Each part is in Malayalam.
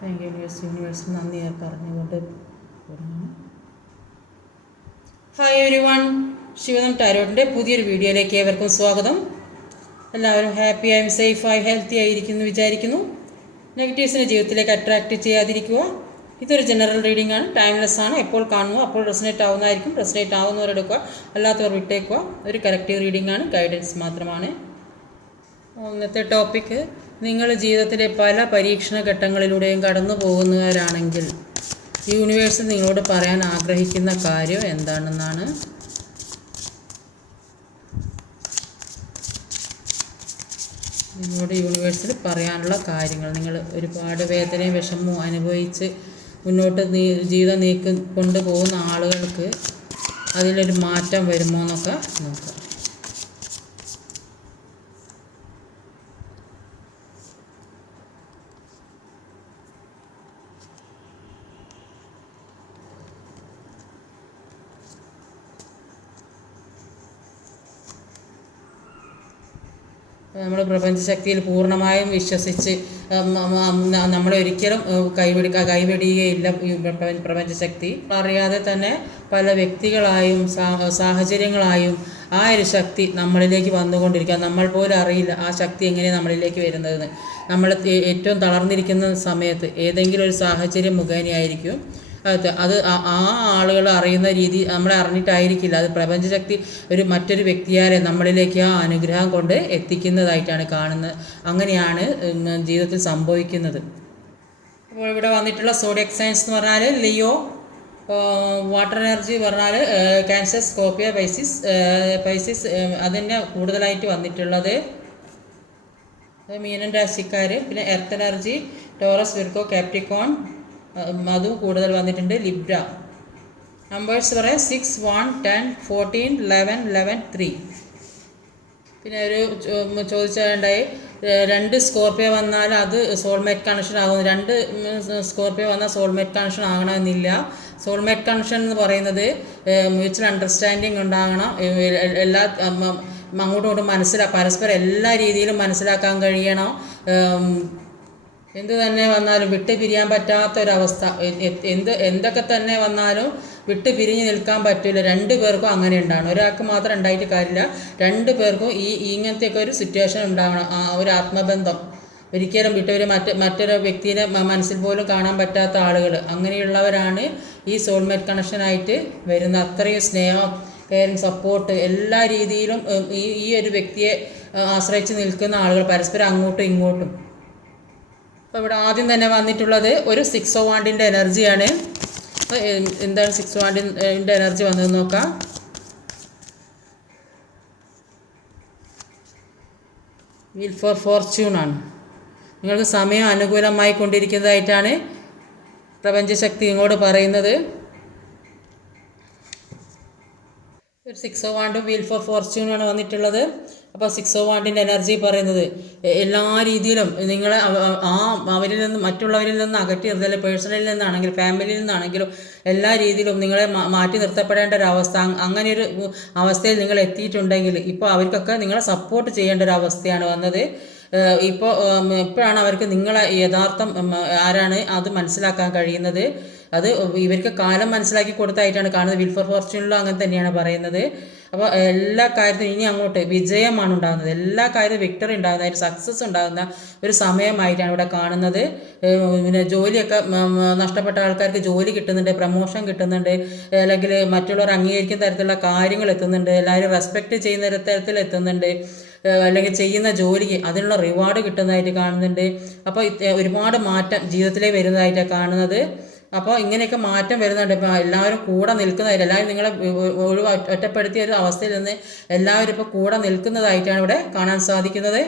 താങ്ക് യു യൂണിവേഴ്സ് യൂണിവേഴ്സ് നന്ദി പറഞ്ഞുകൊണ്ട് ഹായ് എവരി വൺ ശിവനം ടാരോട്ടിന്റെ പുതിയൊരു വീഡിയോയിലേക്ക് ഏവർക്കും സ്വാഗതം. എല്ലാവരും ഹാപ്പി ഹാപ്പിയായും സേഫായി ഹെൽത്തി ആയിരിക്കുന്നു വിചാരിക്കുന്നു. നെഗറ്റീവ്സിനെ ജീവിതത്തിലേക്ക് അട്രാക്റ്റ് ചെയ്യാതിരിക്കുക. ഇതൊരു ജനറൽ റീഡിംഗ് ആണ്. ടൈംലെസ് ആണ്. എപ്പോൾ കാണുമോ അപ്പോൾ റെസനേറ്റ് ആവുന്നതായിരിക്കും. റെസനേറ്റ് ആവുന്നവർ എടുക്കുക. അല്ലാത്തവർ വിട്ടേക്കുക. ഒരു കറക്റ്റീവ് റീഡിംഗ് ആണ്. ഗൈഡൻസ് മാത്രമാണ്. ഇന്നത്തെ ടോപ്പിക്ക് നിങ്ങൾ ജീവിതത്തിലെ പല പരീക്ഷണ ഘട്ടങ്ങളിലൂടെയും കടന്നു പോകുന്നവരാണെങ്കിൽ യൂണിവേഴ്സ് നിങ്ങളോട് പറയാൻ ആഗ്രഹിക്കുന്ന കാര്യം എന്താണെന്നാണ്? നിങ്ങളോട് യൂണിവേഴ്സിൽ പറയാനുള്ള കാര്യങ്ങൾ. നിങ്ങൾ ഒരുപാട് വേദനയും വിഷമവും അനുഭവിച്ച് മുന്നോട്ട് നീ ജീവിതം നീക്കി കൊണ്ടുപോകുന്ന ആളുകൾക്ക് അതിലൊരു മാറ്റം വരുമോ എന്നൊക്കെ നോക്കാം നമ്മൾ പ്രപഞ്ചശക്തിയിൽ പൂർണമായും വിശ്വസിച്ച് നമ്മളെ ഒരിക്കലും കൈവിടിക്ക പ്രപ- പ്രപഞ്ചശക്തി. അറിയാതെ തന്നെ പല വ്യക്തികളായും സാഹചര്യങ്ങളായും ആ ഒരു ശക്തി നമ്മളിലേക്ക് വന്നുകൊണ്ടിരിക്കുക നമ്മൾ പോലും അറിയില്ല ആ ശക്തി എങ്ങനെ നമ്മളിലേക്ക് വരുന്നതെന്ന്. നമ്മൾ ഏറ്റവും തളർന്നിരിക്കുന്ന സമയത്ത് ഏതെങ്കിലും ഒരു സാഹചര്യം മുഖേനയായിരിക്കും അത് അത് ആ- ആളുകൾ അറിയുന്ന രീതി നമ്മളെ അറിഞ്ഞിട്ടായിരിക്കില്ല. അത് പ്രപഞ്ചശക്തി ഒരു മറ്റൊരു വ്യക്തിയാലെ നമ്മളിലേക്ക് ആ അനുഗ്രഹം കൊണ്ട് എത്തിക്കുന്നതായിട്ടാണ് കാണുന്നത്. അങ്ങനെയാണ് ജീവിതത്തിൽ സംഭവിക്കുന്നത്. അപ്പോൾ ഇവിടെ വന്നിട്ടുള്ള സോഡിയക് സയൻസ് എന്ന് പറഞ്ഞാൽ ലിയോ വാട്ടർ എനർജി പറഞ്ഞാൽ ക്യാൻസർ സ്കോപ്പിയ പൈസിസ് പൈസിസ് അതിന്റെ കൂടുതലായിട്ട് വന്നിട്ടുള്ളത് മീനൻ രാശിക്കാർ പിന്നെ earth energy Taurus Virgo Capricorn അതും കൂടുതൽ വന്നിട്ടുണ്ട് ലിബ്ര. നമ്പേഴ്സ് പറയാം. Six one ten fourteen eleven eleven three പിന്നെ ഒരു ചോദിച്ചുണ്ടായി രണ്ട് സ്കോർപ്പിയോ വന്നാൽ അത് സോൾമേറ്റ് കണക്ഷൻ ആകുന്നു. രണ്ട് സ്കോർപ്പിയോ വന്നാൽ സോൾമേറ്റ് കണക്ഷൻ ആകണമെന്നില്ല. സോൾമേറ്റ് കണക്ഷൻ എന്ന് പറയുന്നത് മ്യൂച്വൽ അണ്ടർസ്റ്റാൻഡിങ് ഉണ്ടാകണം. എല്ലാ അങ്ങോട്ടും ഇങ്ങോട്ടും മനസ്സിലാ പരസ്പരം എല്ലാ രീതിയിലും മനസ്സിലാക്കാൻ കഴിയണം. എന്ത് തന്നെ വന്നാലും വിട്ടു പിരിയാൻ പറ്റാത്തൊരവസ്ഥ. എന്ത് എന്തൊക്കെ തന്നെ വന്നാലും വിട്ടു പിരിഞ്ഞ് നിൽക്കാൻ പറ്റില്ല. രണ്ട് പേർക്കും അങ്ങനെ ഉണ്ടാവണം. ഒരാൾക്ക് മാത്രം ഉണ്ടായിട്ട് കാര്യമില്ല. രണ്ട് പേർക്കും ഈ ഈ ഇങ്ങനത്തെയൊക്കെ ഒരു സിറ്റുവേഷൻ ഉണ്ടാവണം. ആ ഒരു ആത്മബന്ധം. ഒരിക്കലും വിട്ടവർ മറ്റ് മറ്റൊരു വ്യക്തിയെ മനസ്സിൽ പോലും കാണാൻ പറ്റാത്ത ആളുകൾ. അങ്ങനെയുള്ളവരാണ് ഈ സോൾമേറ്റ് കണക്ഷനായിട്ട് വരുന്ന അത്രയും സ്നേഹം കെയറിങ് സപ്പോർട്ട് എല്ലാ രീതിയിലും ഈ ഈ ഒരു വ്യക്തിയെ ആശ്രയിച്ച് നിൽക്കുന്ന ആളുകൾ പരസ്പരം അങ്ങോട്ടും ഇങ്ങോട്ടും. അപ്പോൾ ഇവിടെ ആദ്യം തന്നെ വന്നിട്ടുള്ളത് ഒരു സിക്സ് ഓ വാണ്ടിന്റെ എനർജിയാണ് എന്താണ് സിക്സ് വാണ്ടിന്റെ എനർജി വന്നതെന്ന് നോക്കാം. വീൽ ഫോർ ഫോർച്യൂൺ ആണ്. നിങ്ങൾക്ക് സമയം അനുകൂലമായി കൊണ്ടിരിക്കുന്നതായിട്ടാണ് പ്രപഞ്ചശക്തി ഇങ്ങോട്ട് പറയുന്നത്. ഒരു സിക്സ് ഓ വാണ്ടും വീൽ ഫോർ ഫോർച്യൂണാണ് വന്നിട്ടുള്ളത്. അപ്പോൾ സിക്സ് ഓ വാണ്ടിന്റെ എനർജി പറയുന്നത് എല്ലാ രീതിയിലും നിങ്ങൾ ആ അവരിൽ നിന്ന് മറ്റുള്ളവരിൽ നിന്ന് അകറ്റി നിർത്തല്ല പേഴ്സണലിൽ നിന്നാണെങ്കിലും ഫാമിലിയിൽ നിന്നാണെങ്കിലും എല്ലാ രീതിയിലും നിങ്ങളെ മാറ്റി നിർത്തപ്പെടേണ്ട ഒരു അവസ്ഥ അങ്- അങ്ങനെ ഒരു അവസ്ഥയിൽ നിങ്ങൾ എത്തിയിട്ടുണ്ടെങ്കിൽ ഇപ്പോൾ അവർക്കൊക്കെ നിങ്ങളെ സപ്പോർട്ട് ചെയ്യേണ്ട ഒരു അവസ്ഥയാണ് വന്നത്. ഇപ്പോൾ ഇപ്പോഴാണ് അവർക്ക് നിങ്ങളെ യഥാർത്ഥം ആരാണ് അത് മനസ്സിലാക്കാൻ കഴിയുന്നത്. അത് ഇവർക്ക് കാലം മനസ്സിലാക്കി കൊടുത്തായിട്ടാണ് കാണുന്നത്. വിൽഫർ ഫോർച്യൂണിലും അങ്ങനെ തന്നെയാണ് പറയുന്നത്. അപ്പോൾ എല്ലാ കാര്യത്തിനും ഇനി അങ്ങോട്ട് വിജയമാണ് ഉണ്ടാകുന്നത്. എല്ലാ കാര്യത്തിലും വിക്ടറി ഉണ്ടാകുന്ന ഒരു സക്സസ് ഉണ്ടാകുന്ന ഒരു സമയമായിട്ടാണ് ഇവിടെ കാണുന്നത്. പിന്നെ ജോലിയൊക്കെ നഷ്ടപ്പെട്ട ആൾക്കാർക്ക് ജോലി കിട്ടുന്നുണ്ട് പ്രമോഷൻ കിട്ടുന്നുണ്ട് അല്ലെങ്കിൽ മറ്റുള്ളവർ അംഗീകരിക്കുന്ന തരത്തിലുള്ള കാര്യങ്ങൾ എത്തുന്നുണ്ട് എല്ലാവരും റെസ്പെക്റ്റ് ചെയ്യുന്ന തരത്തിൽ എത്തുന്നുണ്ട് അല്ലെങ്കിൽ ചെയ്യുന്ന ജോലിക്ക് അതിനുള്ള റിവാർഡ് കിട്ടുന്നതായിട്ട് കാണുന്നുണ്ട്. അപ്പോൾ ഒരുപാട് മാറ്റം ജീവിതത്തിലേ വരുന്നതായിട്ടാണ് കാണുന്നത്. അപ്പോൾ ഇങ്ങനെയൊക്കെ മാറ്റം വരുന്നുണ്ട്. ഇപ്പോൾ എല്ലാവരും കൂടെ നിൽക്കുന്നതായിട്ട് എല്ലാവരും നിങ്ങളെ ഒഴിവ് ഒറ്റപ്പെടുത്തിയ ഒരു അവസ്ഥയിൽ നിന്ന് എല്ലാവരും ഇപ്പോൾ കൂടെ നിൽക്കുന്നതായിട്ടാണ് ഇവിടെ കാണാൻ സാധിക്കുന്നത്.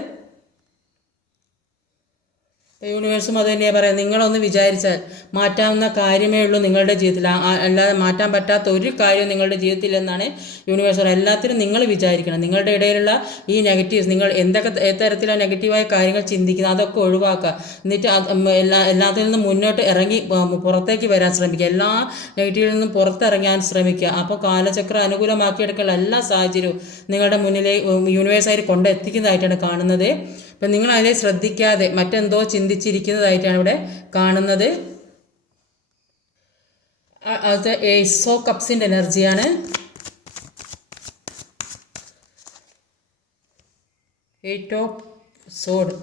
യൂണിവേഴ്സും അത് തന്നെയാണ് പറയാം നിങ്ങളൊന്ന് വിചാരിച്ചാൽ മാറ്റാവുന്ന കാര്യമേ ഉള്ളൂ നിങ്ങളുടെ ജീവിതത്തിൽ. അല്ലാതെ മാറ്റാൻ പറ്റാത്ത ഒരു കാര്യവും നിങ്ങളുടെ ജീവിതത്തിൽ എന്നാണ് യൂണിവേഴ്സ് പറയുന്നത്. എല്ലാത്തിനും നിങ്ങൾ വിചാരിക്കണം. നിങ്ങളുടെ ഇടയിലുള്ള ഈ നെഗറ്റീവ്സ് നിങ്ങൾ എന്തൊക്കെ തരത്തിലാണ് നെഗറ്റീവായ കാര്യങ്ങൾ ചിന്തിക്കുന്നത് അതൊക്കെ ഒഴിവാക്കുക. എന്നിട്ട് എല്ലാ എല്ലാത്തിൽ നിന്നും മുന്നോട്ട് ഇറങ്ങി പുറത്തേക്ക് വരാൻ ശ്രമിക്കുക. എല്ലാ നെഗറ്റീവിൽ നിന്നും പുറത്തിറങ്ങാൻ ശ്രമിക്കുക. അപ്പോൾ കാലചക്രം അനുകൂലമാക്കിയെടുക്കാനുള്ള എല്ലാ സാഹചര്യവും നിങ്ങളുടെ മുന്നിലേക്ക് യൂണിവേഴ്സായിട്ട് കൊണ്ടെത്തിക്കുന്നതായിട്ടാണ് കാണുന്നത്. അപ്പം നിങ്ങൾ അതിനെ ശ്രദ്ധിക്കാതെ മറ്റെന്തോ ചിന്തിച്ചിരിക്കുന്നതായിട്ടാണ് ഇവിടെ കാണുന്നത്. അത് എയ്സോ കപ്സിന്റെ എനർജിയാണ് എയ്റ്റ് ഓഫ് സോഡ്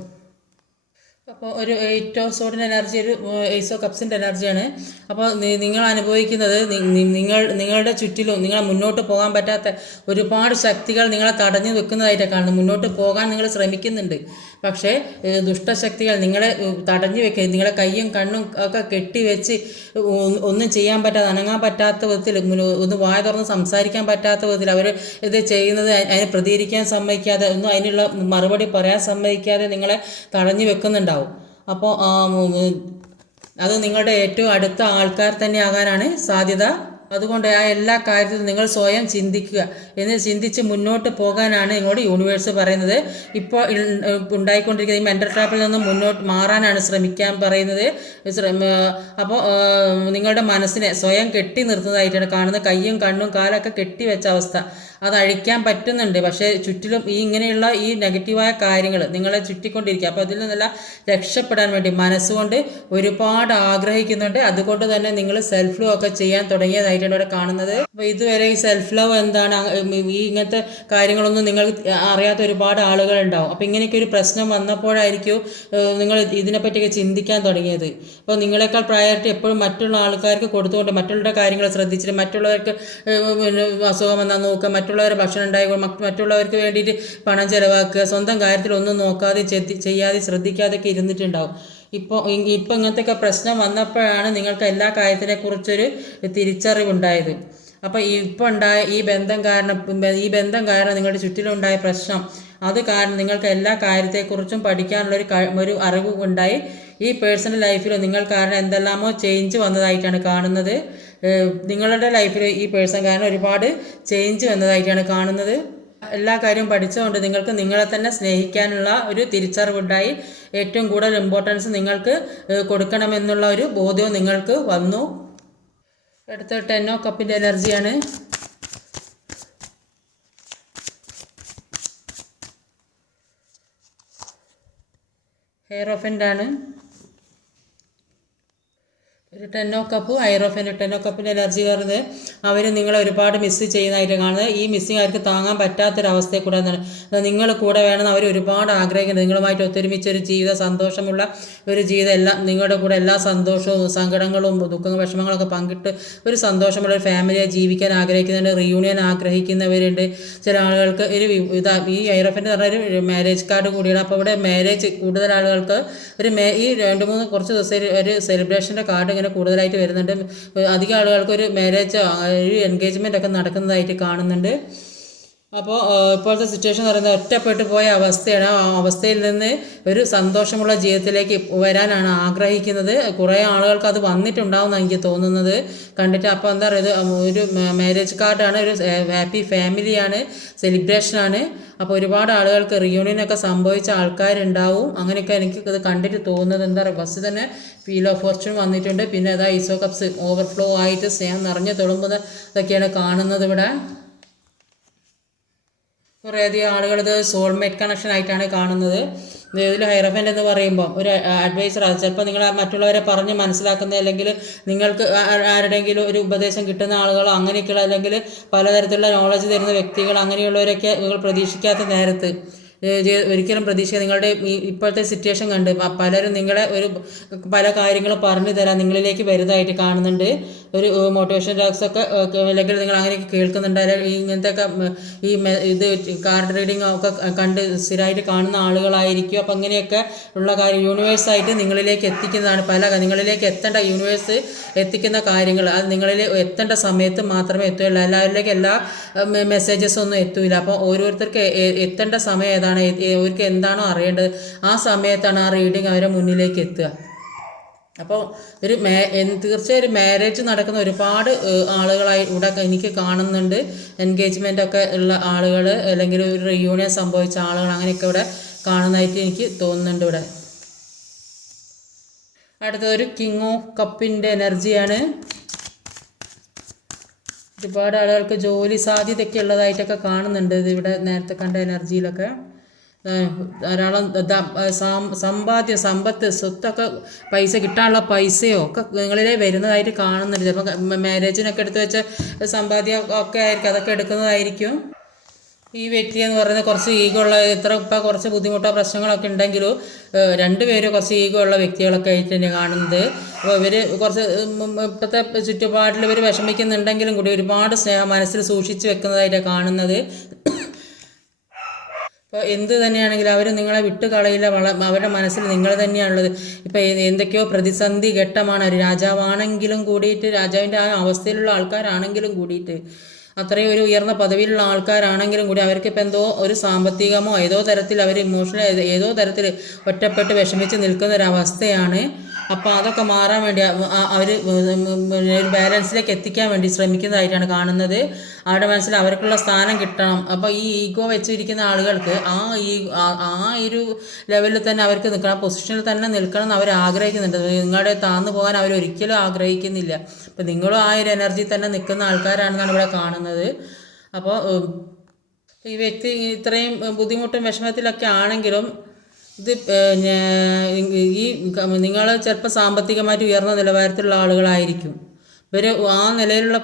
അപ്പോൾ ഒരു എയ്റ്റ് ഓഫ് സോഡിന്റെ എനർജി ഒരു എയ്സോ കപ്സിന്റെ എനർജിയാണ്. അപ്പോൾ നിങ്ങൾ അനുഭവിക്കുന്നത് നിങ്ങൾ നിങ്ങളുടെ ചുറ്റിലും നിങ്ങളെ മുന്നോട്ട് പോകാൻ പറ്റാത്ത ഒരുപാട് ശക്തികൾ നിങ്ങളെ തടഞ്ഞു വെക്കുന്നതായിട്ടാണ് കാണുന്നത്. മുന്നോട്ട് പോകാൻ നിങ്ങൾ ശ്രമിക്കുന്നുണ്ട്. പക്ഷേ ദുഷ്ടശക്തികൾ നിങ്ങളെ തടഞ്ഞു വെക്കുക നിങ്ങളെ കയ്യും കണ്ണും ഒക്കെ കെട്ടിവെച്ച് ഒന്നും ചെയ്യാൻ പറ്റാതെ അനങ്ങാൻ പറ്റാത്ത വിധത്തിൽ ഒന്ന് വായ തുറന്ന് സംസാരിക്കാൻ പറ്റാത്ത വിധത്തിൽ അവർ ഇത് ചെയ്യുന്നത് അതിനെ പ്രതികരിക്കാൻ സമ്മതിക്കാതെ ഒന്നും അതിനുള്ള മറുപടി പറയാൻ സമ്മതിക്കാതെ നിങ്ങളെ തടഞ്ഞു വെക്കുന്നുണ്ടാവും. അപ്പോൾ അത് നിങ്ങളുടെ ഏറ്റവും അടുത്ത ആൾക്കാർ തന്നെ ആകാനാണ് സാധ്യത. അതുകൊണ്ട് ആ എല്ലാ കാര്യത്തിലും നിങ്ങൾ സ്വയം ചിന്തിക്കുക. എന്ന് ചിന്തിച്ച് മുന്നോട്ട് പോകാനാണ് നിങ്ങളോട് യൂണിവേഴ്സ് പറയുന്നത്. ഇപ്പോൾ ഉണ്ടായിക്കൊണ്ടിരിക്കുന്ന ഈ മെന്റൽ ട്രാപ്പിൽ നിന്ന് മുന്നോട്ട് മാറാനാണ് ശ്രമിക്കാൻ പറയുന്നത്. അപ്പോൾ നിങ്ങളുടെ മനസ്സിനെ സ്വയം കെട്ടി നിർത്തുന്നതായിട്ടാണ് കാണുന്നത്. കയ്യും കണ്ണും കാലൊക്കെ കെട്ടി വെച്ച അവസ്ഥ. അത് അഴിക്കാൻ പറ്റുന്നുണ്ട്. പക്ഷേ ചുറ്റിലും ഈ ഇങ്ങനെയുള്ള ഈ നെഗറ്റീവായ കാര്യങ്ങൾ നിങ്ങളെ ചുറ്റിക്കൊണ്ടിരിക്കുക. അപ്പോൾ അതിൽ നിന്നെല്ലാം രക്ഷപ്പെടാൻ വേണ്ടി മനസ്സുകൊണ്ട് ഒരുപാട് ആഗ്രഹിക്കുന്നുണ്ട്. അതുകൊണ്ട് തന്നെ നിങ്ങൾ സെൽഫ് ലവ് ഒക്കെ ചെയ്യാൻ തുടങ്ങിയതായിട്ടാണ് ഇവിടെ കാണുന്നത്. അപ്പോൾ ഇതുവരെ ഈ സെൽഫ് ലവ് എന്താണ് ഈ ഇങ്ങനത്തെ കാര്യങ്ങളൊന്നും നിങ്ങൾ അറിയാത്ത ഒരുപാട് ആളുകൾ ഉണ്ടാവും അപ്പോൾ ഇങ്ങനെയൊക്കെ ഒരു പ്രശ്നം വന്നപ്പോഴായിരിക്കും നിങ്ങൾ ഇതിനെപ്പറ്റിയൊക്കെ ചിന്തിക്കാൻ തുടങ്ങിയത്. അപ്പോൾ നിങ്ങളെക്കാൾ പ്രയോറിറ്റി എപ്പോഴും മറ്റുള്ള ആൾക്കാർക്ക് കൊടുത്തുകൊണ്ട് മറ്റുള്ളവരുടെ കാര്യങ്ങൾ ശ്രദ്ധിച്ചിട്ട് മറ്റുള്ളവർക്ക് അസുഖം വന്നാൽ നോക്കുക മറ്റുള്ളവരെ ഭക്ഷണം ഉണ്ടായി മറ്റുള്ളവർക്ക് വേണ്ടിയിട്ട് പണം ചിലവാക്കുക സ്വന്തം കാര്യത്തിൽ ഒന്നും നോക്കാതെ ചെയ്യാതെ ശ്രദ്ധിക്കാതെയൊക്കെ ഇരുന്നിട്ടുണ്ടാവും. ഇപ്പോൾ ഇപ്പം ഇങ്ങനത്തെയൊക്കെ പ്രശ്നം വന്നപ്പോഴാണ് നിങ്ങൾക്ക് എല്ലാ കാര്യത്തിനെക്കുറിച്ചൊരു തിരിച്ചറിവുണ്ടായത്. അപ്പോൾ ഇപ്പം ഉണ്ടായ ഈ ബന്ധം കാരണം ഈ ബന്ധം കാരണം നിങ്ങളുടെ ചുറ്റിലുണ്ടായ പ്രശ്നം അത് കാരണം നിങ്ങൾക്ക് എല്ലാ കാര്യത്തെക്കുറിച്ചും പഠിക്കാനുള്ളൊരു ഒരു അറിവ് ഉണ്ടായി ഈ പേഴ്സണൽ ലൈഫിൽ നിങ്ങൾ കാരണം എന്തെല്ലാമോ ചേഞ്ച് വന്നതായിട്ടാണ് കാണുന്നത്. നിങ്ങളുടെ ലൈഫിൽ ഈ പേഴ്സൺ കാരണം ഒരുപാട് ചേഞ്ച് വന്നതായിട്ടാണ് കാണുന്നത്. എല്ലാ കാര്യവും പഠിച്ചുകൊണ്ട് നിങ്ങൾക്ക് നിങ്ങളെ തന്നെ സ്നേഹിക്കാനുള്ള ഒരു തിരിച്ചറിവുണ്ടായി. ഏറ്റവും കൂടുതൽ ഇമ്പോർട്ടൻസ് നിങ്ങൾക്ക് കൊടുക്കണമെന്നുള്ള ഒരു ബോധ്യവും നിങ്ങൾക്ക് വന്നു. അടുത്ത ടെന്നോ കപ്പിന്റെ എനർജിയാണ്. ഹെയർ ഓഫന്റാണ് ഒരു ടെന്നോ കപ്പ് ഐറോഫിന്റെ ടെന്നോ കപ്പിന്റെ അലർജി കാരണം അവർ നിങ്ങളെ ഒരുപാട് മിസ് ചെയ്യുന്നതായിട്ട് കാണുന്നത്. ഈ മിസ്സിങ് അവർക്ക് താങ്ങാൻ പറ്റാത്തൊരവസ്ഥയിൽ കൂടെ എന്നാണ് നിങ്ങൾ കൂടെ വേണമെന്ന് അവർ ഒരുപാട് ആഗ്രഹിക്കുന്നത് നിങ്ങളുമായിട്ട് ഒത്തൊരുമിച്ച് ഒരു ജീവിത സന്തോഷമുള്ള ഒരു ജീവിതം എല്ലാം നിങ്ങളുടെ കൂടെ എല്ലാ സന്തോഷവും സങ്കടങ്ങളും ദുഃഖങ്ങളും വിഷമങ്ങളൊക്കെ പങ്കിട്ട് ഒരു സന്തോഷമുള്ള ഒരു ഫാമിലിയെ ജീവിക്കാൻ ആഗ്രഹിക്കുന്നുണ്ട്. റിയൂണിയൻ ആഗ്രഹിക്കുന്നവരുണ്ട്. ചില ആളുകൾക്ക് ഒരു ഇതാ ഈ ഐറോഫിന്റെ പറഞ്ഞ ഒരു മാരേജ് കാർഡ് കൂടിയാണ്. അപ്പോൾ ഇവിടെ മാരേജ് കൂടുതൽ ആളുകൾക്ക് ഒരു മേ ഈ രണ്ട് മൂന്ന് കുറച്ച് ദിവസം ഒരു സെലിബ്രേഷന്റെ കാർഡ് ഇങ്ങനെ കൂടുതലായിട്ട് വരുന്നുണ്ട്. അധികം ആളുകൾക്ക് ഒരു മാരേജോ ഒരു എൻഗേജ്മെന്റ് ഒക്കെ നടക്കുന്നതായിട്ട് കാണുന്നുണ്ട്. അപ്പോൾ ഇപ്പോഴത്തെ സിറ്റുവേഷൻ എന്ന് പറയുന്നത് ഒറ്റപ്പെട്ടു പോയ അവസ്ഥയാണ്. ആ അവസ്ഥയിൽ നിന്ന് ഒരു സന്തോഷമുള്ള ജീവിതത്തിലേക്ക് വരാനാണ് ആഗ്രഹിക്കുന്നത്. കുറേ ആളുകൾക്ക് അത് വന്നിട്ടുണ്ടാവും എന്നാണ് എനിക്ക് തോന്നുന്നത്. കണ്ടിട്ട് അപ്പോൾ എന്താ പറയുക ഒരു മാരേജ് കാർഡാണ് ഒരു ഹാപ്പി ഫാമിലിയാണ് സെലിബ്രേഷനാണ് അപ്പോൾ ഒരുപാട് ആളുകൾക്ക് റിയൂണിയനൊക്കെ സംഭവിച്ച ആൾക്കാരുണ്ടാവും. അങ്ങനെയൊക്കെ എനിക്ക് ഇത് കണ്ടിട്ട് തോന്നുന്നത്. എന്താ പറയുക ഫസ്റ്റ് തന്നെ ഫീൽ ഓഫ് ഫോർച്യൂൺ വന്നിട്ടുണ്ട്. പിന്നെ അതാ ഈസോ കപ്സ് ഓവർഫ്ലോ ആയിട്ട് സ്നേഹം നിറഞ്ഞു തുളുമ്പുന്നത് ഇതൊക്കെയാണ് കാണുന്നത് ഇവിടെ. കുറേയധികം ആളുകൾ ഇത് സോൾമേറ്റ് കണക്ഷൻ ആയിട്ടാണ് കാണുന്നത്. ഇതിൽ ഹൈറഫന്റ് എന്ന് പറയുമ്പോൾ ഒരു അഡ്വൈസർ അത് ചിലപ്പോൾ നിങ്ങൾ മറ്റുള്ളവരെ പറഞ്ഞ് മനസ്സിലാക്കുന്ന അല്ലെങ്കിൽ നിങ്ങൾക്ക് ആരുടെങ്കിലും ഒരു ഉപദേശം കിട്ടുന്ന ആളുകളോ അങ്ങനെയൊക്കെയുള്ള അല്ലെങ്കിൽ പലതരത്തിലുള്ള നോളജ് തരുന്ന വ്യക്തികൾ അങ്ങനെയുള്ളവരൊക്കെ നിങ്ങൾ പ്രതീക്ഷിക്കാത്ത നേരത്ത് ഒരിക്കലും പ്രതീക്ഷിക്കുക നിങ്ങളുടെ ഇപ്പോഴത്തെ സിറ്റുവേഷൻ കണ്ട് പലരും നിങ്ങളെ ഒരു പല കാര്യങ്ങളും പറഞ്ഞു തരാൻ നിങ്ങളിലേക്ക് വരുന്നതായിട്ട് കാണുന്നുണ്ട്. ഒരു മോട്ടിവേഷൻ ടോക്സ് ഒക്കെ അല്ലെങ്കിൽ നിങ്ങൾ അങ്ങനെയൊക്കെ കേൾക്കുന്നുണ്ടായാലും അല്ലെങ്കിൽ ഇങ്ങനത്തെ ഒക്കെ ഈ ഇത് കാർഡ് റീഡിംഗ് ഒക്കെ കണ്ട് സ്ഥിരമായിട്ട് കാണുന്ന ആളുകളായിരിക്കും. അപ്പം അങ്ങനെയൊക്കെ ഉള്ള കാര്യം യൂണിവേഴ്സായിട്ട് നിങ്ങളിലേക്ക് എത്തിക്കുന്നതാണ് പല നിങ്ങളിലേക്ക് എത്തേണ്ട യൂണിവേഴ്സ് എത്തിക്കുന്ന കാര്യങ്ങൾ അത് നിങ്ങളിൽ എത്തേണ്ട സമയത്ത് മാത്രമേ എത്തുകയുള്ളൂ. എല്ലാവരിലേക്ക് എല്ലാ മെസ്സേജസ് ഒന്നും എത്തൂല. അപ്പോൾ ഓരോരുത്തർക്ക് എത്തേണ്ട സമയം ഏതാണ്? അവർക്ക് എന്താണോ അറിയേണ്ടത്? ആ സമയത്താണ് ആ റീഡിങ് അവരെ മുന്നിലേക്ക് എത്തുക. അപ്പോൾ ഒരു മേ തീർച്ചയായും ഒരു മാരേജ് നടക്കുന്ന ഒരുപാട് ആളുകളായി ഇവിടെ എനിക്ക് കാണുന്നുണ്ട്. എൻഗേജ്മെന്റ് ഒക്കെ ഉള്ള ആളുകൾ അല്ലെങ്കിൽ ഒരു റിയൂണിയൻ സംഭവിച്ച ആളുകൾ അങ്ങനെയൊക്കെ ഇവിടെ കാണുന്നതായിട്ട് എനിക്ക് തോന്നുന്നുണ്ട് ഇവിടെ. അടുത്തൊരു കിങ് ഓഫ് കപ്പിന്റെ എനർജിയാണ് ഒരുപാട് ആളുകൾക്ക് ജോലി സാധ്യതയൊക്കെ ഉള്ളതായിട്ടൊക്കെ കാണുന്നുണ്ട് ഇത് ഇവിടെ നേരത്തെ കണ്ട എനർജിയിലൊക്കെ ധാരാളം സമ്പാദ്യ സമ്പത്ത് സ്വത്തൊക്കെ പൈസ കിട്ടാനുള്ള പൈസയോ ഒക്കെ നിങ്ങളിലെ വരുന്നതായിട്ട് കാണുന്നുണ്ട്. ചിലപ്പോൾ മാരേജിനൊക്കെ എടുത്തു വെച്ച സമ്പാദ്യം ഒക്കെ ആയിരിക്കും അതൊക്കെ എടുക്കുന്നതായിരിക്കും. ഈ വ്യക്തി എന്ന് പറയുന്നത് കുറച്ച് ഈഗോ ഉള്ള ഇത്ര ഇപ്പം കുറച്ച് ബുദ്ധിമുട്ടോ പ്രശ്നങ്ങളൊക്കെ ഉണ്ടെങ്കിലും രണ്ടുപേരും കുറച്ച് ഈഗോ ഉള്ള വ്യക്തികളൊക്കെ ആയിട്ട് തന്നെ കാണുന്നത് അപ്പോൾ ഇവർ കുറച്ച് ഇപ്പോഴത്തെ ചുറ്റുപാടിൽ ഇവർ വിഷമിക്കുന്നുണ്ടെങ്കിലും കൂടി ഒരുപാട് സ്നേഹം മനസ്സിൽ സൂക്ഷിച്ച് വെക്കുന്നതായിട്ടാണ് കാണുന്നത്. ഇപ്പോൾ എന്ത് തന്നെയാണെങ്കിലും അവർ നിങ്ങളെ വിട്ട് കളയില്ല വള അവരുടെ മനസ്സിൽ നിങ്ങൾ തന്നെയാണുള്ളത്. ഇപ്പോൾ എന്തൊക്കെയോ പ്രതിസന്ധി ഘട്ടമാണ്. ഒരു രാജാവാണെങ്കിലും കൂടിയിട്ട് രാജാവിന്റെ ആ അവസ്ഥയിലുള്ള ആൾക്കാരാണെങ്കിലും കൂടിയിട്ട് അത്രയും ഒരു ഉയർന്ന പദവിയിലുള്ള ആൾക്കാരാണെങ്കിലും കൂടി അവർക്ക് ഇപ്പം എന്തോ ഒരു സാമ്പത്തികമോ ഏതോ തരത്തിൽ അവർ ഇമോഷണൽ ഏതോ തരത്തിൽ ഒറ്റപ്പെട്ട് വിഷമിച്ച് നിൽക്കുന്ന അവസ്ഥയാണ് അപ്പോൾ അതൊക്കെ മാറാൻ വേണ്ടി അവർ ഒരു ബാലൻസിലേക്ക് എത്തിക്കാൻ വേണ്ടി ശ്രമിക്കുന്നതായിട്ടാണ് കാണുന്നത്. അവരുടെ മനസ്സിൽ അവർക്കുള്ള സ്ഥാനം കിട്ടണം. അപ്പോൾ ഈ ഈഗോ വെച്ചിരിക്കുന്ന ആളുകൾക്ക് ആ ഈ ആ- ഒരു ലെവലിൽ തന്നെ അവർക്ക് നിൽക്കണം. ആ പൊസിഷനിൽ തന്നെ നിൽക്കണം എന്ന് അവർ ആഗ്രഹിക്കുന്നുണ്ട്. നിങ്ങളുടെ താന്നു പോകാൻ അവർ ഒരിക്കലും ആഗ്രഹിക്കുന്നില്ല. അപ്പം നിങ്ങളും ആ ഒരു എനർജി തന്നെ നിൽക്കുന്ന ആൾക്കാരാണെന്നാണ് ഇവിടെ കാണുന്നത്. അപ്പോൾ ഈ വ്യക്തി ഇത്രയും ബുദ്ധിമുട്ടും വിഷമത്തിലൊക്കെ ആണെങ്കിലും ഇത് ഈ നിങ്ങൾ ചിലപ്പോൾ സാമ്പത്തികമായിട്ട് ഉയർന്ന നിലവാരത്തിലുള്ള ആളുകളായിരിക്കും. ഇവർ ആ നിലയിലുള്ള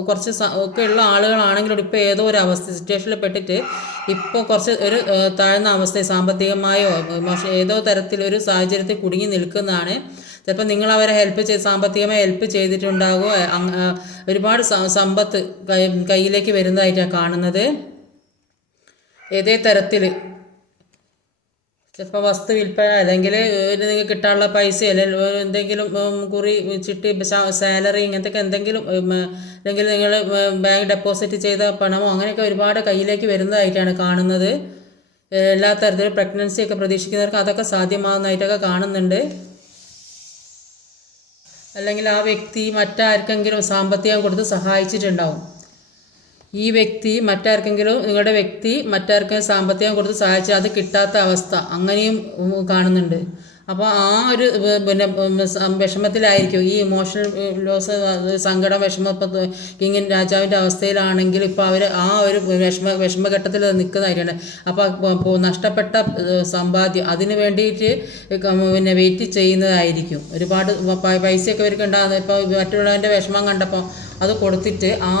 കുറച്ച് ഒക്കെ ഉള്ള ആളുകളാണെങ്കിലും ഇപ്പോൾ ഏതോ ഒരു അവസ്ഥ സിറ്റുവേഷനിൽ പെട്ടിട്ട് ഇപ്പോൾ കുറച്ച് ഒരു താഴ്ന്ന അവസ്ഥ സാമ്പത്തികമായോ ഏതോ തരത്തിലൊരു സാഹചര്യത്തിൽ കുടുങ്ങി നിൽക്കുന്നതാണ്. ചിലപ്പോൾ നിങ്ങൾ അവരെ ഹെൽപ്പ് ചെയ്ത് സാമ്പത്തികമായി ഹെൽപ്പ് ചെയ്തിട്ടുണ്ടാകുമോ ഒരുപാട് സമ്പത്ത് കൈ- കയ്യിലേക്ക് വരുന്നതായിട്ടാണ് കാണുന്നത്. ഏതേ തരത്തിൽ ചിലപ്പോൾ വസ്തു വിൽപ്പന അല്ലെങ്കിൽ നിങ്ങൾക്ക് കിട്ടാനുള്ള പൈസ അല്ലെങ്കിൽ എന്തെങ്കിലും കുറി ചിട്ടി സാലറി ഇങ്ങനത്തെ എന്തെങ്കിലും അല്ലെങ്കിൽ നിങ്ങൾ ബാങ്ക് ഡെപ്പോസിറ്റ് ചെയ്ത പണമോ അങ്ങനെയൊക്കെ ഒരുപാട് കയ്യിലേക്ക് വരുന്നതായിട്ടാണ് കാണുന്നത്. എല്ലാ തരത്തിലും പ്രഗ്നൻസി ഒക്കെ പ്രതീക്ഷിക്കുന്നവർക്ക് അതൊക്കെ സാധ്യമാകുന്നതായിട്ടൊക്കെ കാണുന്നുണ്ട്. അല്ലെങ്കിൽ ആ വ്യക്തി മറ്റാർക്കെങ്കിലും സാമ്പത്തികം കൊടുത്ത് സഹായിച്ചിട്ടുണ്ടാവും. ഈ വ്യക്തി മറ്റാർക്കെങ്കിലും നിങ്ങളുടെ വ്യക്തി മറ്റാർക്കെങ്കിലും സാമ്പത്തികം കൊടുത്ത് സഹായിച്ചാൽ അത് കിട്ടാത്ത അവസ്ഥ. അങ്ങനെയും കാണുന്നുണ്ട്. അപ്പോൾ ആ ഒരു പിന്നെ വിഷമത്തിലായിരിക്കും. ഈ ഇമോഷണൽ ലോസ് സങ്കടം വിഷമം കിങ്ങിൻ രാജാവിന്റെ അവസ്ഥയിലാണെങ്കിൽ ഇപ്പോൾ അവർ ആ ഒരു വിഷമ വിഷമഘട്ടത്തിൽ നിൽക്കുന്നതായിട്ടാണ് അപ്പോൾ നഷ്ടപ്പെട്ട സമ്പാദ്യം അതിന് വേണ്ടിയിട്ട് പിന്നെ വെയിറ്റ് ചെയ്യുന്നതായിരിക്കും. ഒരുപാട് പൈസയൊക്കെ ഇവർക്ക് ഉണ്ടാകുന്നത് ഇപ്പോൾ മറ്റുള്ളവന്റെ വിഷമം കണ്ടപ്പോൾ അത് കൊടുത്തിട്ട് ആ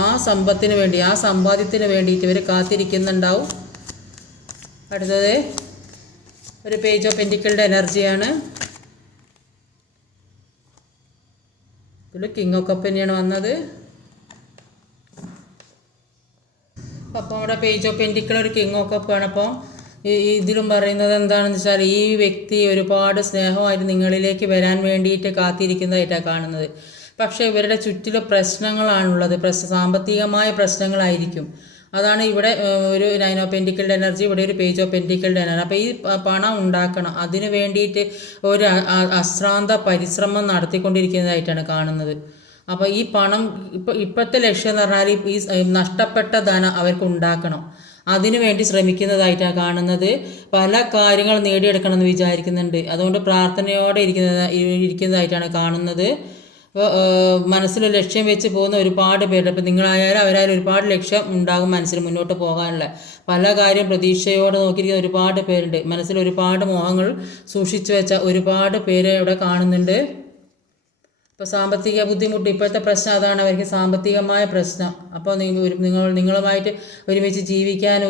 ആ സമ്പത്തിന് വേണ്ടി ആ സമ്പാദ്യത്തിന് വേണ്ടിയിട്ട് ഇവർ കാത്തിരിക്കുന്നുണ്ടാവും. അടുത്തത്. ഒരു പേജ് ഓഫ് പെന്റിക്കളുടെ എനർജിയാണ് ഇതിൽ കിങ് ഓഫ് കപ്പ് തന്നെയാണ് വന്നത്. അപ്പോൾ അവിടെ പേജ് ഓഫ് പെന്റിക്കൾ ഒരു കിങ് ഓഫ് കപ്പ് ആണ്. അപ്പോൾ ഇതിലും പറയുന്നത് എന്താണെന്ന് വെച്ചാൽ ഈ വ്യക്തി ഒരുപാട് സ്നേഹമായിട്ട് നിങ്ങളിലേക്ക് വരാൻ വേണ്ടിയിട്ട് കാത്തിരിക്കുന്നതായിട്ടാണ് കാണുന്നത്. പക്ഷേ ഇവരുടെ ചുറ്റിലും പ്രശ്നങ്ങളാണുള്ളത്. പ്രശ്ന സാമ്പത്തികമായ പ്രശ്നങ്ങളായിരിക്കും. അതാണ് ഇവിടെ ഒരു നൈൻ ഓഫ് പെന്റിക്കിളുടെ എനർജി ഇവിടെ ഒരു പേജ് ഓഫ് പെന്റിക്കിളുടെ എനർജി അപ്പോൾ ഈ പണം ഉണ്ടാക്കണം. അതിന് വേണ്ടിയിട്ട് ഒരു അശ്രാന്ത പരിശ്രമം നടത്തിക്കൊണ്ടിരിക്കുന്നതായിട്ടാണ് കാണുന്നത്. അപ്പോൾ ഈ പണം ഇപ്പം ഇപ്പോഴത്തെ ലക്ഷ്യം എന്ന് പറഞ്ഞാൽ ഈ നഷ്ടപ്പെട്ട ധനം അവർക്ക് ഉണ്ടാക്കണം. അതിനു വേണ്ടി ശ്രമിക്കുന്നതായിട്ടാണ് കാണുന്നത്. പല കാര്യങ്ങൾ നേടിയെടുക്കണമെന്ന് വിചാരിക്കുന്നുണ്ട്. അതുകൊണ്ട് പ്രാർത്ഥനയോടെ ഇരിക്കുന്ന ഇരിക്കുന്നതായിട്ടാണ് കാണുന്നത്. അപ്പോൾ മനസ്സിൽ ലക്ഷ്യം വെച്ച് പോകുന്ന ഒരുപാട് പേരുണ്ട്. അപ്പോൾ നിങ്ങളായാലും അവരായാലും ഒരുപാട് ലക്ഷ്യം ഉണ്ടാകും മനസ്സിൽ മുന്നോട്ട് പോകാനുള്ള. പല കാര്യം പ്രതീക്ഷയോടെ നോക്കിയിരിക്കുന്ന ഒരുപാട് പേരുണ്ട്. മനസ്സിൽ ഒരുപാട് മോഹങ്ങൾ സൂക്ഷിച്ചു വെച്ച ഒരുപാട് പേര് ഇവിടെ കാണുന്നുണ്ട്. ഇപ്പോൾ സാമ്പത്തിക ബുദ്ധിമുട്ട് ഇപ്പോഴത്തെ പ്രശ്നം അതാണ് അവർക്ക് സാമ്പത്തികമായ പ്രശ്നം. അപ്പോൾ നിങ്ങൾ നിങ്ങളുമായിട്ട് ഒരുമിച്ച് ജീവിക്കാൻ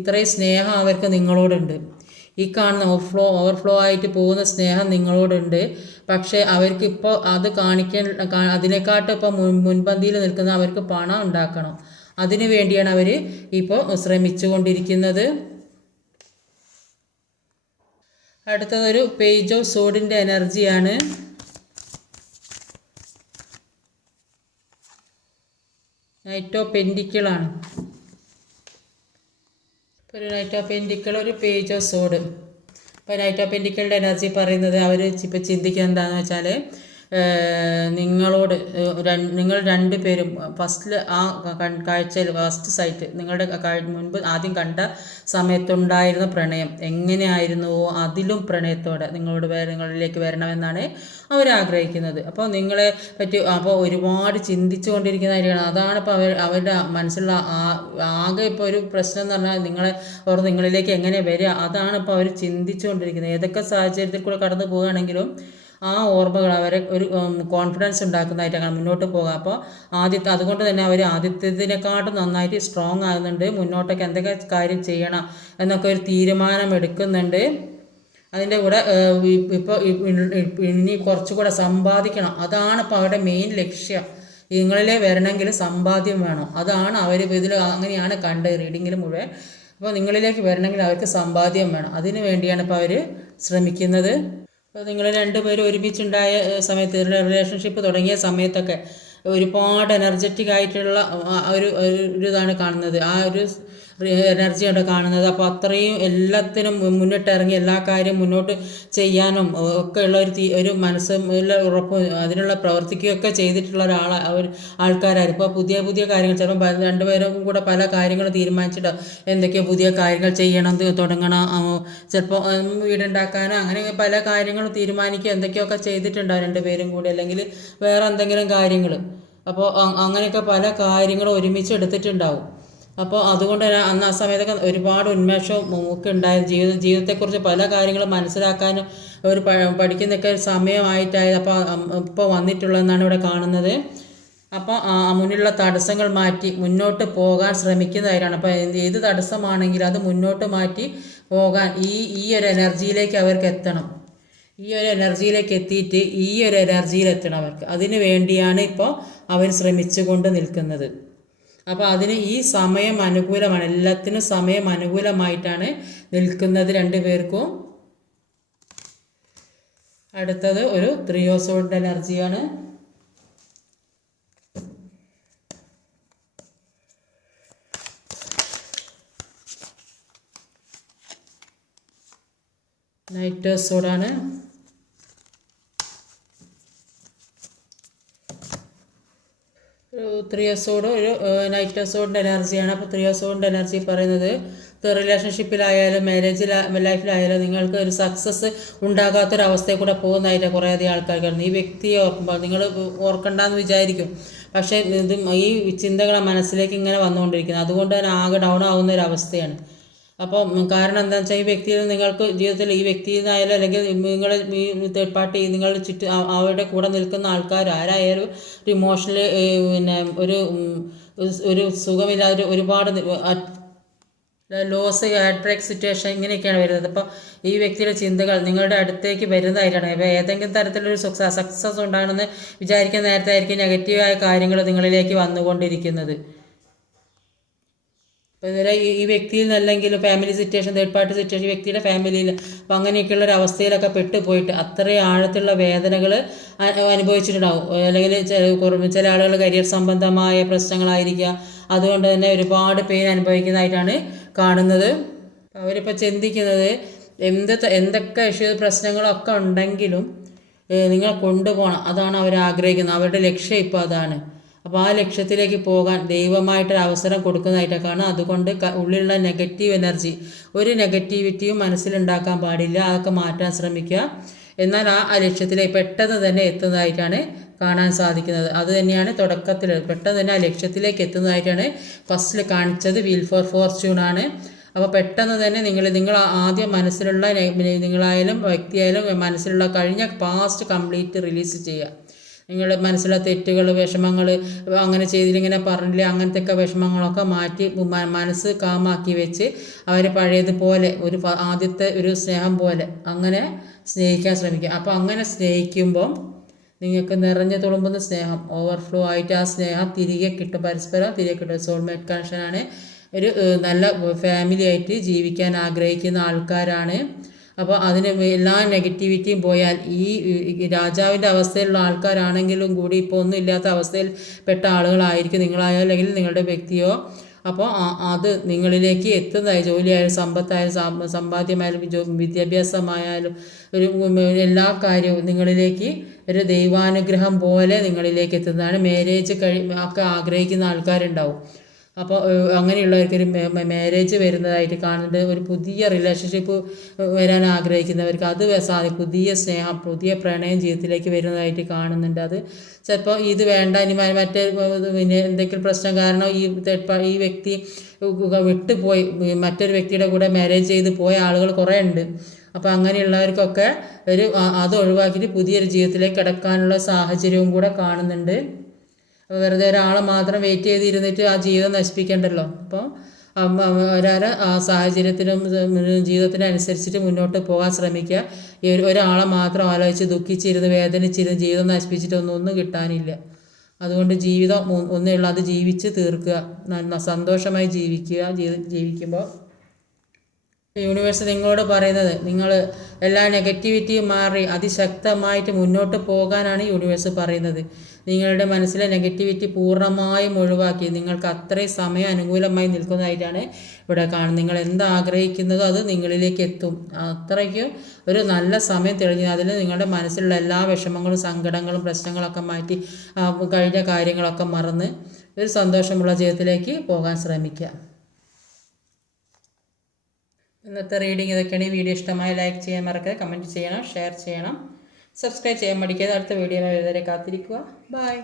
ഇത്രയും സ്നേഹം അവർക്ക് നിങ്ങളോടുണ്ട്. ഈ കാണുന്ന ഓവർഫ്ലോ ഓവർഫ്ലോ ആയിട്ട് പോകുന്ന സ്നേഹം നിങ്ങളോടുണ്ട്. പക്ഷേ അവർക്ക് ഇപ്പോൾ അത് കാണിക്കാൻ അതിനെക്കാട്ടും ഇപ്പോൾ മുൻ മുൻപന്തിയിൽ നിൽക്കുന്ന അവർക്ക് പണം ഉണ്ടാക്കണം. അതിനു വേണ്ടിയാണ് അവർ ഇപ്പോൾ ശ്രമിച്ചുകൊണ്ടിരിക്കുന്നത്. അടുത്തതൊരു പേജ് ഓഫ് സോഡിന്റെ എനർജിയാണ്. നൈറ്റ് ഓഫ് പെൻഡിക്കിളാണ് ഒരു നൈറ്റ് ഓഫ് പെൻഡിക്കിൾ ഒരു പേജ് ഓഫ് സോഡ്. ഇപ്പോൾ നൈറ്റ് ഓഫ് പെൻഡിക്കിളുടെ എനർജി പറയുന്നത് അവർ ഇപ്പോൾ ചിന്തിക്കുന്നത് എന്താണെന്ന് വെച്ചാൽ നിങ്ങളോട് നിങ്ങൾ രണ്ട് പേരും ഫസ്റ്റിൽ ആ കാഴ്ചയിൽ ഫസ്റ്റ് സൈറ്റ് നിങ്ങളുടെ മുൻപ് ആദ്യം കണ്ട സമയത്തുണ്ടായിരുന്ന പ്രണയം എങ്ങനെയായിരുന്നുവോ അതിലും പ്രണയത്തോടെ നിങ്ങളോട് നിങ്ങളിലേക്ക് വരണമെന്നാണ് അവർ ആഗ്രഹിക്കുന്നത് അപ്പോൾ നിങ്ങളെ പറ്റി അപ്പോൾ ഒരുപാട് ചിന്തിച്ചു കൊണ്ടിരിക്കുന്നതായിരിക്കണം അതാണ് ഇപ്പോൾ അവർ അവരുടെ മനസ്സിലുള്ള ആകെ ഇപ്പോൾ ഒരു പ്രശ്നം എന്ന് പറഞ്ഞാൽ നിങ്ങളെ അവർ നിങ്ങളിലേക്ക് എങ്ങനെ വരിക? അതാണ് ഇപ്പോൾ അവർ ചിന്തിച്ചുകൊണ്ടിരിക്കുന്നത്. ഏതൊക്കെ സാഹചര്യത്തിൽ കൂടെ കടന്നു പോവുകയാണെങ്കിലും ആ ഓർമ്മകൾ അവരെ ഒരു കോൺഫിഡൻസ് ഉണ്ടാക്കുന്നതായിട്ടാണ് മുന്നോട്ട് പോകുക അപ്പോൾ ആദ്യത്തെ അതുകൊണ്ട് തന്നെ അവർ ആദ്യത്തേതിനെക്കാട്ടും നന്നായിട്ട് സ്ട്രോങ് ആകുന്നുണ്ട്. മുന്നോട്ടൊക്കെ എന്തൊക്കെ കാര്യം ചെയ്യണം എന്നൊക്കെ ഒരു തീരുമാനം എടുക്കുന്നുണ്ട്. അതിന്റെ കൂടെ ഇപ്പോൾ ഇനി കുറച്ചുകൂടെ സമ്പാദിക്കണം. അതാണ് ഇപ്പോൾ അവരുടെ മെയിൻ ലക്ഷ്യം. നിങ്ങളിലെ വരണമെങ്കിൽ സമ്പാദ്യം വേണം. അതാണ് അവർ ഇതിൽ അങ്ങനെയാണ് കണ്ടത് റീഡിങ്ങിൽ മുഴുവൻ. അപ്പോൾ നിങ്ങളിലേക്ക് വരണമെങ്കിൽ അവർക്ക് സമ്പാദ്യം വേണം. അതിനു വേണ്ടിയാണ് ഇപ്പോൾ അവർ ശ്രമിക്കുന്നത്. അപ്പോൾ നിങ്ങൾ രണ്ടുപേരും ഒരുമിച്ചുണ്ടായ സമയത്ത് റിലേഷൻഷിപ്പ് തുടങ്ങിയ സമയത്തൊക്കെ ഒരുപാട് എനർജറ്റിക് ആയിട്ടുള്ള ഒരു ഒരു ഇതാണ് കാണുന്നത്. ആ ഒരു എനർജിയാണ് കാണുന്നത്. അപ്പോൾ അത്രയും എല്ലാത്തിനും മുന്നിട്ടിറങ്ങി എല്ലാ കാര്യവും മുന്നോട്ട് ചെയ്യാനും ഒക്കെ ഉള്ള ഒരു ഒരു മനസ്സുള്ള ഉറപ്പ് അതിനുള്ള പ്രവർത്തിക്കുകയൊക്കെ ചെയ്തിട്ടുള്ള ഒരാൾ ഒരു ആൾക്കാരായിരുന്നു. ഇപ്പോൾ പുതിയ പുതിയ കാര്യങ്ങൾ ചിലപ്പോൾ രണ്ടുപേരും കൂടെ പല കാര്യങ്ങളും തീരുമാനിച്ചിട്ട് എന്തൊക്കെയോ പുതിയ കാര്യങ്ങൾ ചെയ്യണം തുടങ്ങണം. ചിലപ്പോൾ വീടുണ്ടാക്കാനോ അങ്ങനെ പല കാര്യങ്ങളും തീരുമാനിക്കുക എന്തൊക്കെയൊക്കെ ചെയ്തിട്ടുണ്ടാവും രണ്ടുപേരും കൂടി? അല്ലെങ്കിൽ വേറെ എന്തെങ്കിലും കാര്യങ്ങൾ അപ്പോൾ അങ്ങനെയൊക്കെ പല കാര്യങ്ങളും ഒരുമിച്ച് എടുത്തിട്ടുണ്ടാവും. അപ്പോൾ അതുകൊണ്ട് തന്നെ അന്ന് ആ സമയത്തൊക്കെ ഒരുപാട് ഉന്മേഷവും ഒക്കെ ഉണ്ടായത് ജീവിത ജീവിതത്തെക്കുറിച്ച് പല കാര്യങ്ങളും മനസ്സിലാക്കാനും ഒരു പഠിക്കുന്നൊക്കെ ഒരു സമയമായിട്ടായത് അപ്പോൾ ഇപ്പോൾ വന്നിട്ടുള്ളതെന്നാണ് ഇവിടെ കാണുന്നത്. അപ്പോൾ മുന്നിലുള്ള തടസ്സങ്ങൾ മാറ്റി മുന്നോട്ട് പോകാൻ ശ്രമിക്കുന്നതായിട്ടാണ്. അപ്പോൾ ഏത് തടസ്സമാണെങ്കിലും അത് മുന്നോട്ട് മാറ്റി പോകാൻ ഈ ഈ ഒരു എനർജിയിലേക്ക് അവർക്ക് എത്തണം. ഈ ഒരു എനർജിയിലേക്ക് എത്തിയിട്ട് ഈ ഒരു എനർജിയിൽ എത്തണം അവർക്ക്. അതിനു വേണ്ടിയാണ് ഇപ്പോൾ അവർ ശ്രമിച്ചുകൊണ്ട് നിൽക്കുന്നത്. അപ്പോൾ അതിന് ഈ സമയം അനുകൂലമാണ്. എല്ലാത്തിനും സമയം അനുകൂലമായിട്ടാണ് നിൽക്കുന്നത് രണ്ടുപേർക്കും അടുത്തത് ഒരു ത്രിയോസോഡ് എനർജിയാണ്. നൈറ്റോസോഡാണ് ത്രിയസോഡ് ഒരു നൈറ്റ് എസോഡിന്റെ എനർജിയാണ് അപ്പോൾ ത്രിയസോഡിന്റെ എനർജി പറയുന്നത് റിലേഷൻഷിപ്പിലായാലും മാരേജിൽ ലൈഫിലായാലും നിങ്ങൾക്ക് ഒരു സക്സസ് ഉണ്ടാകാത്തൊരവസ്ഥയിൽ കൂടെ പോകുന്നതായിട്ട് കുറേ അധികം ആൾക്കാർക്ക് ഈ വ്യക്തിയെ ഓർക്കുമ്പോൾ നിങ്ങൾ ഓർക്കണ്ടെന്ന് വിചാരിക്കും. പക്ഷേ ഇത് ഈ ചിന്തകളെ മനസ്സിലേക്ക് ഇങ്ങനെ വന്നുകൊണ്ടിരിക്കുന്നത് അതുകൊണ്ട് തന്നെ ആകെ ഡൗൺ ആവുന്ന ഒരു അവസ്ഥയാണ് അപ്പോൾ കാരണം എന്താണെന്ന് വെച്ചാൽ ഈ വ്യക്തിയിൽ നിങ്ങൾക്ക് ജീവിതത്തിൽ ഈ വ്യക്തിയിൽ നിന്നായാലും അല്ലെങ്കിൽ നിങ്ങൾ ഈ തേർഡ് പാർട്ടി നിങ്ങൾ ചുറ്റ് അവരുടെ കൂടെ നിൽക്കുന്ന ആൾക്കാർ ആരായാലും ഒരു ഇമോഷണൽ പിന്നെ ഒരു ഒരു- സുഖമില്ലാതെ ഒരുപാട് ലോസ് ബ്രേക്ക് സിറ്റുവേഷൻ ഇങ്ങനെയൊക്കെയാണ് വരുന്നത്. അപ്പോൾ ഈ വ്യക്തിയുടെ ചിന്തകൾ നിങ്ങളുടെ അടുത്തേക്ക് വരുന്നതായിട്ടാണ്. ഇപ്പോൾ ഏതെങ്കിലും തരത്തിലൊരു സക്സസ് ഉണ്ടാകണമെന്ന് വിചാരിക്കുന്ന നേരത്തെ ആയിരിക്കും നെഗറ്റീവായ കാര്യങ്ങൾ നിങ്ങളിലേക്ക് വന്നുകൊണ്ടിരിക്കുന്നത്. അപ്പോൾ ഇന്നലെ ഈ വ്യക്തിയിൽ നിന്നല്ലെങ്കിൽ family situation third party situation വ്യക്തിയുടെ ഫാമിലിയിൽ അപ്പോൾ അങ്ങനെയൊക്കെയുള്ള ഒരു അവസ്ഥയിലൊക്കെ പെട്ടുപോയിട്ട് അത്രയും ആഴത്തിലുള്ള വേദനകൾ അനുഭവിച്ചിട്ടുണ്ടാവും. അല്ലെങ്കിൽ ചില ചില ആളുകൾ കരിയർ സംബന്ധമായ പ്രശ്നങ്ങളായിരിക്കുക. അതുകൊണ്ട് തന്നെ ഒരുപാട് പെയിൻ അനുഭവിക്കുന്നതായിട്ടാണ് കാണുന്നത്. അവരിപ്പോൾ ചിന്തിക്കുന്നത് എന്ത് എന്തൊക്കെ ഇഷ്യൂ പ്രശ്നങ്ങളൊക്കെ ഉണ്ടെങ്കിലും നിങ്ങളെ കൊണ്ടുപോകണം. അതാണ് അവർ ആഗ്രഹിക്കുന്നത്. അവരുടെ ലക്ഷ്യം ഇപ്പോൾ അതാണ്. അപ്പോൾ ആ ലക്ഷ്യത്തിലേക്ക് പോകാൻ ദൈവമായിട്ടൊരു അവസരം കൊടുക്കുന്നതായിട്ടൊക്കെയാണ് അതുകൊണ്ട് ഉള്ളിലുള്ള നെഗറ്റീവ് എനർജി ഒരു നെഗറ്റിവിറ്റിയും മനസ്സിലുണ്ടാക്കാൻ പാടില്ല. അതൊക്കെ മാറ്റാൻ ശ്രമിക്കുക. എന്നാൽ ആ ലക്ഷ്യത്തിലേക്ക് പെട്ടെന്ന് തന്നെ എത്തുന്നതായിട്ടാണ് കാണാൻ സാധിക്കുന്നത്. അത് തന്നെയാണ് തുടക്കത്തിൽ പെട്ടെന്ന് തന്നെ ആ ലക്ഷ്യത്തിലേക്ക് എത്തുന്നതായിട്ടാണ് ഫസ്റ്റിൽ കാണിച്ചത്. വീൽ ഫോർ ഫോർച്യൂൺ ആണ്. അപ്പോൾ പെട്ടെന്ന് തന്നെ നിങ്ങൾ നിങ്ങൾ ആദ്യം മനസ്സിലുള്ള നിങ്ങളായാലും വ്യക്തിയായാലും മനസ്സിലുള്ള കഴിഞ്ഞ പാസ്റ്റ് കംപ്ലീറ്റ് റിലീസ് ചെയ്യുക. നിങ്ങളുടെ മനസ്സിലെ തെറ്റുകൾ വിഷമങ്ങൾ അങ്ങനെ ചെയ്തില്ല പറഞ്ഞില്ല അങ്ങനത്തെ ഒക്കെ വിഷമങ്ങളൊക്കെ മാറ്റി മനസ്സ് കാമാക്കി വെച്ച് അവർ പഴയതുപോലെ ഒരു ആദ്യത്തെ ഒരു സ്നേഹം പോലെ അങ്ങനെ സ്നേഹിക്കാൻ ശ്രമിക്കുക. അപ്പോൾ അങ്ങനെ സ്നേഹിക്കുമ്പം നിങ്ങൾക്ക് നിറഞ്ഞു തുളുമ്പുന്ന സ്നേഹം ഓവർഫ്ലോ ആയിട്ട് ആ സ്നേഹം തിരികെ കിട്ടും. പരസ്പരം തിരികെ കിട്ടും. സോൾമേറ്റ് കണക്ഷനാണ് ഒരു നല്ല ഫാമിലി ആയിട്ട് ജീവിക്കാൻ ആഗ്രഹിക്കുന്ന ആൾക്കാരാണ് അപ്പോൾ അതിന് എല്ലാ നെഗറ്റിവിറ്റിയും പോയാൽ ഈ രാജാവിന്റെ അവസ്ഥയിലുള്ള ആൾക്കാരാണെങ്കിലും കൂടി ഇപ്പോൾ ഒന്നും ഇല്ലാത്ത അവസ്ഥയിൽ പെട്ട ആളുകളായിരിക്കും നിങ്ങളായോ അല്ലെങ്കിൽ നിങ്ങളുടെ വ്യക്തിയോ. അപ്പോൾ അത് നിങ്ങളിലേക്ക് എത്തുന്നതായി ജോലിയായാലും സമ്പത്തായാലും സാമ്പ- സമ്പാദ്യമായാലും വിദ്യാഭ്യാസമായാലും ഒരു എല്ലാ കാര്യവും നിങ്ങളിലേക്ക് ഒരു ദൈവാനുഗ്രഹം പോലെ നിങ്ങളിലേക്ക് എത്തുന്നതാണ്. മാരേജ് കഴി ഒക്കെ ആഗ്രഹിക്കുന്ന ആൾക്കാരുണ്ടാവും. അപ്പോൾ ഏഹ്, അങ്ങനെയുള്ളവർക്ക് ഒരു മാരേജ് വരുന്നതായിട്ട് കാണുന്നുണ്ട് ഒരു പുതിയ റിലേഷൻഷിപ്പ് വരാൻ ആഗ്രഹിക്കുന്നവർക്ക് അത് സാധിക്കും പുതിയ സ്നേഹം പുതിയ പ്രണയം ജീവിതത്തിലേക്ക് വരുന്നതായിട്ട് കാണുന്നുണ്ട് അത്. ചിലപ്പോൾ ഇത് വേണ്ട ഇനി മറ്റേ പിന്നെ എന്തെങ്കിലും പ്രശ്നം കാരണം ഈ ഈ വ്യക്തി വിട്ടുപോയി മറ്റൊരു വ്യക്തിയുടെ കൂടെ മാരേജ് ചെയ്ത് പോയ ആളുകൾ കുറേ ഉണ്ട്. അപ്പോൾ അങ്ങനെയുള്ളവർക്കൊക്കെ ഒരു അത് ഒഴിവാക്കിയിട്ട് പുതിയൊരു ജീവിതത്തിലേക്ക് കിടക്കാനുള്ള സാഹചര്യവും കൂടെ കാണുന്നുണ്ട്. വെറുതെ ഒരാളെ മാത്രം വെയിറ്റ് ചെയ്തിരുന്നിട്ട് ആ ജീവിതം നശിപ്പിക്കേണ്ടല്ലോ. അപ്പോൾ ഒരാൾ ആ സാഹചര്യത്തിനും ജീവിതത്തിനും അനുസരിച്ചിട്ട് മുന്നോട്ട് പോകാൻ ശ്രമിക്കുക. ഈ ഒരാളെ മാത്രം ആലോചിച്ച് ദുഃഖിച്ചിരുന്ന് വേദനിച്ചിരുന്ന് ജീവിതം നശിപ്പിച്ചിട്ടൊന്നും ഒന്നും കിട്ടാനില്ല. അതുകൊണ്ട് ജീവിതം ഒന്നേ ഉള്ളൂ. അത് ജീവിച്ച് തീർക്കുക. സന്തോഷമായി ജീവിക്കുക. ജീവി- ജീവിക്കുമ്പോൾ യൂണിവേഴ്സ് നിങ്ങളോട് പറയുന്നത് നിങ്ങൾ എല്ലാ നെഗറ്റിവിറ്റിയും മാറി അതിശക്തമായിട്ട് മുന്നോട്ട് പോകാനാണ് യൂണിവേഴ്സ് പറയുന്നത്. നിങ്ങളുടെ മനസ്സിലെ നെഗറ്റിവിറ്റി പൂർണമായും ഒഴിവാക്കി നിങ്ങൾക്ക് അത്രയും സമയം അനുകൂലമായി നിൽക്കുന്നതായിട്ടാണ് ഇവിടെ കാണുന്നത്. നിങ്ങൾ എന്ത് ആഗ്രഹിക്കുന്നതോ അത് നിങ്ങളിലേക്ക് എത്തും. അത്രയ്ക്കും ഒരു നല്ല സമയം തെളിഞ്ഞു അതിൽ നിങ്ങളുടെ മനസ്സിലുള്ള എല്ലാ വിഷമങ്ങളും സങ്കടങ്ങളും പ്രശ്നങ്ങളൊക്കെ മാറ്റി കഴിഞ്ഞ കാര്യങ്ങളൊക്കെ മറന്ന് ഒരു സന്തോഷമുള്ള ജീവിതത്തിലേക്ക് പോകാൻ ശ്രമിക്കുക. ഇന്നത്തെ റീഡിംഗ് ഇതൊക്കെയാണ്. ഈ വീഡിയോ ഇഷ്ടമായി ലൈക്ക് ചെയ്യാൻ മറക്കുക കമന്റ് ചെയ്യണം ഷെയർ ചെയ്യണം. സബ്സ്ക്രൈബ് ചെയ്യാൻ മടിക്കാതെ അടുത്ത വീഡിയോ വരെ കാത്തിരിക്കുക. ബൈ